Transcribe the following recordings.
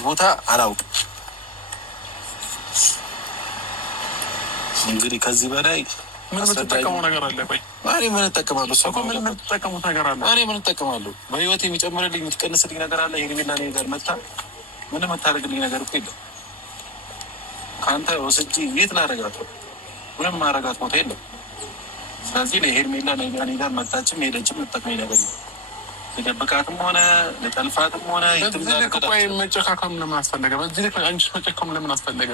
ያለበት ቦታ አላውቅም። እንግዲህ ከዚህ በላይ ምን የምትጠቀመው ነገር አለ? ቆይ እኔ ምን እጠቀማለሁ? እኮ ምን የምትጠቀሙት ነገር አለ? እኔ ምን እጠቀማለሁ? በህይወት የሚጨምርልኝ የምትቀንስልኝ ነገር አለ? ሄርሜላ እኔ ጋር መጣ ምንም የምታደርግልኝ ነገር እኮ የለም። ከአንተ ወስጄ የት ላደርጋት ነው? ምንም ማረጋት ቦታ የለም። ስለዚህ ለሄርሜላ እኔ ጋር መጣችም ሄደችም የምትጠቅመኝ ነገር ነው። ለደብቃትም ሆነ ለጠልፋትም ሆነ በዚህ ልክ ቆይ መጨካከም ለምን አስፈለገ? በዚህ ልክ አንቺ መጨከም ለምን አስፈለገ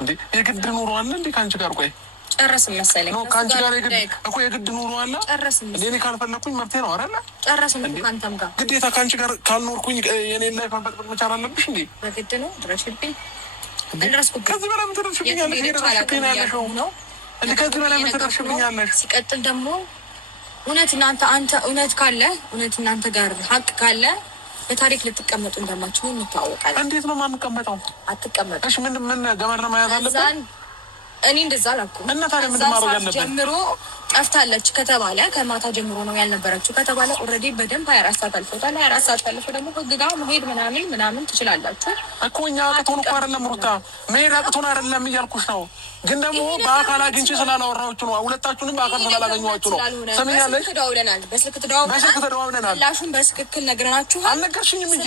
እንዴ? የግድ ኑሮ አለ እንዴ ከአንቺ ጋር? ቆይ ጨረስን መሰለኝ ነው ከአንቺ ጋር የግድ ኑሮ አለ። ጨረስን እኔ ካልፈለኩኝ መብቴ ነው አይደለ? ጨረስን ከአንተም ጋር ግዴታ ከአንቺ ጋር ካልኖርኩኝ የኔን ላይ ፈንበጥበጥ መቻል አለብሽ እንዴ? በግድ ነው። ድረሽብኝ አልደረስኩብኝ። ከዚህ በላይ የምትደርሽብኛለሽ ሄደሽብኛለሽ ነው እንዴ? ከዚህ በላይ የምትደርሽብኛለሽ። ሲቀጥል ደግሞ አንተ እውነት ካለ እውነት እናንተ ጋር ሀቅ ካለ በታሪክ ልትቀመጡ እንደማችሁ እንታወቃለን። እንዴት ነው የማንቀመጠው? አትቀመጡ። እሺ ምን ገመድ ነው መያዝ አለብን? እኔ እንደዛ አላልኩም። እና ታዲያ ምንድን ማድረግ አለብን? ጀምሮ ጠፍታለች ከተባለ ከማታ ጀምሮ ነው ያልነበረችው ከተባለ ኦልሬዲ በደንብ 24 ሰዓት አልፎታል። 24 ሰዓት አልፎ ደግሞ ህግ ጋር መሄድ ምናምን ትችላላችሁ እኮ። እኛ አቅቶን እኮ አይደለም ሩታ፣ መሄድ አቅቶን አይደለም እያልኩሽ ነው። ግን ደግሞ በአካል አግኝቼ ስላላወራኋችሁ ነው። ሁለታችሁንም በአካል ስላላገኘኋችሁ ነው። ሰምኛለሽ? በስልክ ተደዋውለናል። ላሹን በትክክል ነግረናችሁ አልነገርሽኝም እንጂ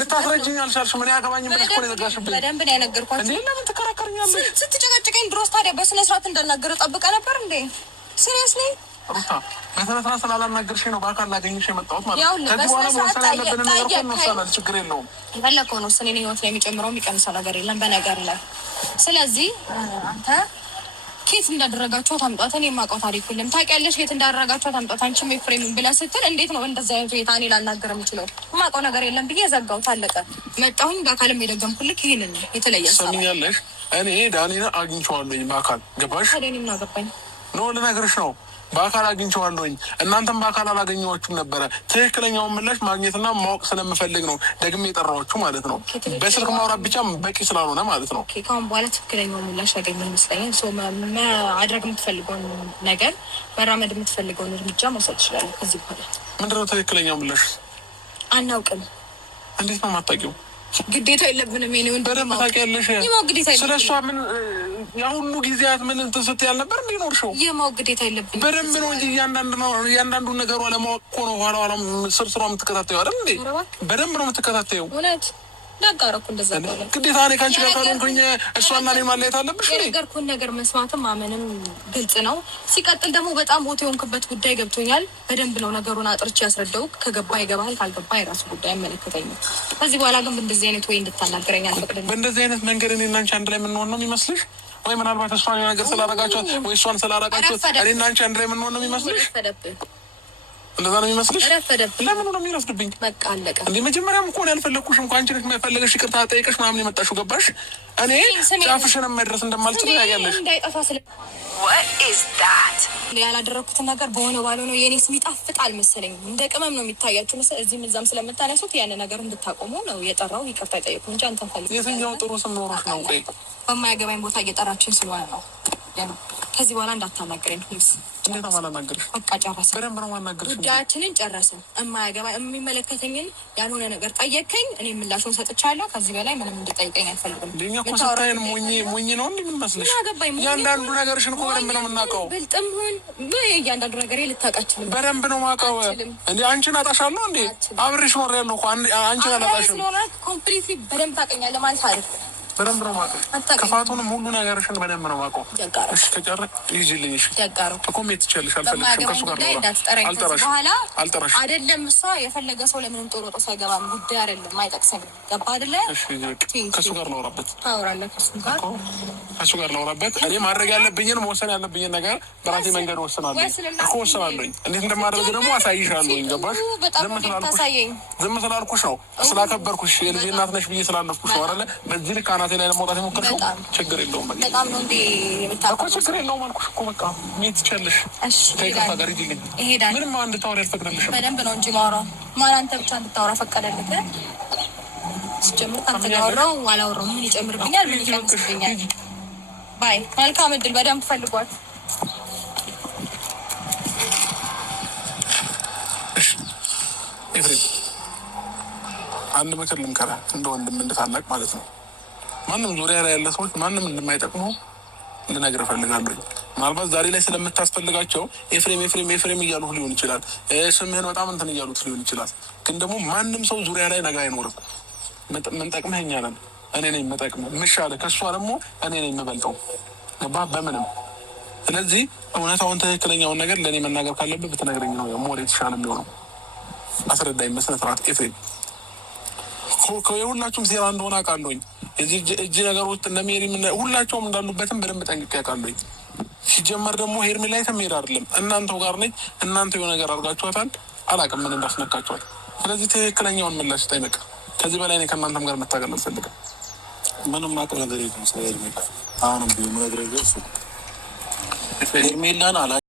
ልታስረጅኝ አልቻልሽም። ምን ያገባኝ ብለሽ እኮ ነው የዘጋሽብኝ። በደንብ ነው የነገርኳችሁ። እንዴ ለምን ትከራከርኛለሽ? ስትጨቀጭቀኝ ድሮስ ታዲያ በስነ ስርዓት እንዳናገር ጠብቀ ነበር እንዴ? ሲሪየስሊ ሩታ በስነ ስርዓት ስላላናገርሽኝ ነው በአካል ላገኝሽ የመጣሁት ማለት ነው። ከዚህ በኋላ መወሰን ያለብንን ነገር እኮ እንወስናለን። ችግር የለውም። የፈለከው ነው። እኔ ህይወት ላይ የሚጨምረው የሚቀንሰው ነገር የለም በነገር ላይ። ስለዚህ አንተ ኬት እንዳደረጋቸው ታምጣት። እኔ የማውቀው ታሪክ የለም። ታውቂያለሽ ኬት እንዳደረጋቸው ታምጣት። አንቺም ኤፍሬምን ብለህ ስትል እንዴት ነው እንደዛ አይነት ሁኔታ እኔ ላናገር የምችለው? የማውቀው ነገር የለም ብዬ ዘጋሁት። አለቀ። መጣሁኝ። በአካልም የደገምኩልክ ይሄንን የተለየ ሰምኛለሽ። እኔ ዳኒን አግኝቼዋለሁኝ በአካል ገባሽ? እኔ ምን አገባኝ ነው ልነግርሽ ነው። በአካል አግኝቼዋለሁኝ። እናንተም በአካል አላገኘኋችሁም ነበረ። ትክክለኛውን ምላሽ ማግኘትና ማወቅ ስለምፈልግ ነው ደግሜ የጠራኋችሁ ማለት ነው። በስልክ ማውራት ብቻ በቂ ስላልሆነ ማለት ነው። ከአሁን በኋላ ትክክለኛውን ምላሽ ያገኘ ይመስለኛል። ማድረግ የምትፈልገውን ነገር መራመድ የምትፈልገውን እርምጃ መውሰድ ትችላለህ። ከዚህ በኋላ ምንድነው ትክክለኛው ምላሽ? አናውቅም። እንዴት ነው የማታውቂው? ግዴታ የለብንም። ኔውን በደንብ ታውቂያለሽ። ስለሷ ምን የሁሉ ጊዜያት ምን ስትይ አልነበር እንዲኖርሽው? የማወቅ ግዴታ የለብንም። በደንብ ነው እንጂ እያንዳንዱን ነገሯ ለማወቅ እኮ ነው ኋላ ስርስሯ የምትከታተዩ አይደል እንዴ? በደንብ ነው የምትከታተዩ። እውነት ዳጋረኩ እንደዛ ግዴታ እኔ ከአንቺ ጋር ካልሆንኩኝ እሷና እኔ ማለየት አለብሽ? የነገርኩህን ነገር መስማትም ማመንም ግልጽ ነው። ሲቀጥል ደግሞ በጣም ቦታ የሆንክበት ጉዳይ ገብቶኛል። በደንብ ነው ነገሩን አጥርቼ ያስረዳው። ከገባ ይገባል፣ ካልገባ የራሱ ጉዳይ አይመለከተኝም። ከዚህ በኋላ ግን በእንደዚህ አይነት ወይ እንድታናገረኝ አልፈቅድም። በእንደዚህ አይነት መንገድ እኔ እና አንቺ አንድ ላይ የምንሆን ነው የሚመስልሽ? ወይ ምናልባት እሷን ነገር ስላረጋችኋት ወይ እሷን ስላረጋችኋት እኔ እና አንቺ አንድ ላይ የምንሆን ነው የሚመስልሽ? እንደዛ ነው የሚመስልሽ? ለምን ነው የሚረፍድብኝ? በቃ አለቀ። እንዴ መጀመሪያም እኮ ነው ያልፈለኩሽ። እንኳን አንቺ ነሽ የፈለገሽ ይቅርታ ጠይቀሽ ምናምን የመጣሽው ገባሽ? እኔ ጫፍሽንም መድረስ እንደማልችል ያያለሽ። እንዳይጠፋ ስለ ያላደረኩትን ነገር በሆነ ባልሆነው የእኔ ስም ይጣፍጣል መሰለኝ። እንደ ቅመም ነው የሚታያችሁ መሰለኝ። እዚህም እዛም ስለምታነሱት ያን ነገር እንድታቆሙ ነው የጠራው። ይቅርታ ጠይቁ እንጂ አንተን ፈልግ። የትኛው ጥሩ ስም ኖሮሽ ነው? ቆይ በማያገባኝ ቦታ እየጠራችን ስለሆነ ነው። ከዚህ በኋላ እንዳታናገረኝ ፕሊዝ። እንዴት ነው የማላናገርሽ? በቃ ጨረስን። በደንብ ነው የማናገርሽ። ጉዳያችንን ጨረስን። የሚመለከተኝን ያልሆነ ነገር ጠየቀኝ፣ እኔ ምላሹን ሰጥቻለሁ። ከዚህ በላይ ምንም እንድጠይቀኝ አልፈልግም። እንደኛ እኮ ስታይን ሞኝ ነው እንዴ ምን መስለሽ? እያንዳንዱ ነገርሽን እኮ በደንብ ነው የምናውቀው። ብልጥም ሁን እያንዳንዱ ነገር ልታውቃችሁ በደንብ ነው የማውቀው። እንዴ አንቺን አጣሻለሁ እንዴ? አብሬሽ ኖሬያለሁ እኮ አንቺን አላጣሽም። ኮምፕሊትሊ በደንብ ታውቀኛለህ ማለት አይደለም። በደንብ ነው የማውቀው። ክፋቱንም ሁሉ ነገርሽን በደንብ ነው የማውቀው። እሺ ከጨረቅ ይዤልኝ። እሺ እኮ ሜት ትችያለሽ። አልፈልግሽም ከእሱ ጋር ነው አልጠራሽም። አይደለም እሷ የፈለገ ሰው ለምንም ጦር ወጦ ሳይገባም ጉዳይ አይደለም። አይጠቅሰኝም። ገባ አይደለ? እሺ ከእሱ ጋር ላውራበት። ታወራለህ ከእሱ ጋር ላውራበት። እኔ ማድረግ ያለብኝን መወሰን ያለብኝን ነገር በራሴ መንገድ ወስናለሁ እኮ ወስናለሁኝ። እንዴት እንደማደርግ ደግሞ አሳይሻለሁኝ። ገባሽ? ዝም ስላልኩሽ ነው ስላከበርኩሽ የልጄ እናት ነሽ ብዬ ስላለፍኩሽ ነው አይደለ? በዚህ ልክ እናቴ ላይ ለመውጣት የሞከርሽው ችግር የለውም። በጣም ነው እንዴ እኮ ችግር የለውም አልኩሽ እኮ በቃ ሜት ትችያለሽ። ከይቅርታ ጋር ሂጂልኝ። ምንም እንድታወሪ አልፈቅድልሽም። በደንብ ነው እንጂ ማውራው ማን አንተ ብቻ እንድታወራ ፈቀደልህ? ሲጀምር አንተ ጋወራው አላወራው ምን ይጨምርብኛል? ምን ይጨምርብኛል? ባይ መልካም እድል። በደንብ ፈልጓት። ኤፍሬም አንድ ምክር ልምከርህ፣ እንደ ወንድም እንድታላቅ ማለት ነው። ማንም ዙሪያ ላይ ያለ ሰዎች ማንም እንደማይጠቅሙ ልነግርህ እፈልጋለሁ። ምናልባት ዛሬ ላይ ስለምታስፈልጋቸው ኤፍሬም እያሉህ ሊሆን ይችላል። ስምህን በጣም እንትን እያሉት ሊሆን ይችላል። ግን ደግሞ ማንም ሰው ዙሪያ ላይ ነገ አይኖርም። ምንጠቅምህ እኛ ነን። እኔ ነኝ የምጠቅምህ የምሻለህ፣ ከእሷ ደግሞ እኔ ነኝ የምበልጠው። ገባህ? በምንም። ስለዚህ እውነታውን ትክክለኛውን ነገር ለእኔ መናገር ካለብህ ብትነግረኝ ነው ሞር የተሻለ የሚሆነው። አስረዳኝ በስነ ስርዓት ኤፍሬም። የሁላችሁም ሴራ እንደሆነ አውቃለሁኝ። እጅ ነገር ውስጥ እንደሚሄድ ሁላቸውም እንዳሉበትም በደንብ ጠንቅቄ አውቃለሁኝ። ሲጀመር ደግሞ ሄርሜላ የትም ሄድ አይደለም እናንተው ጋር ነኝ። እናንተ የሆነ ነገር አድርጋችኋታል፣ አላውቅም ምን እንዳስነካችኋል። ስለዚህ ትክክለኛውን ምላሽ ጠይቅ። ከዚህ በላይ እኔ ከእናንተም ጋር መታገል አልፈልግም። ምንም አውቀው ነገር የለም ስለ ሄርሜላ። አሁንም ቢሆን ነገር ሄርሜላን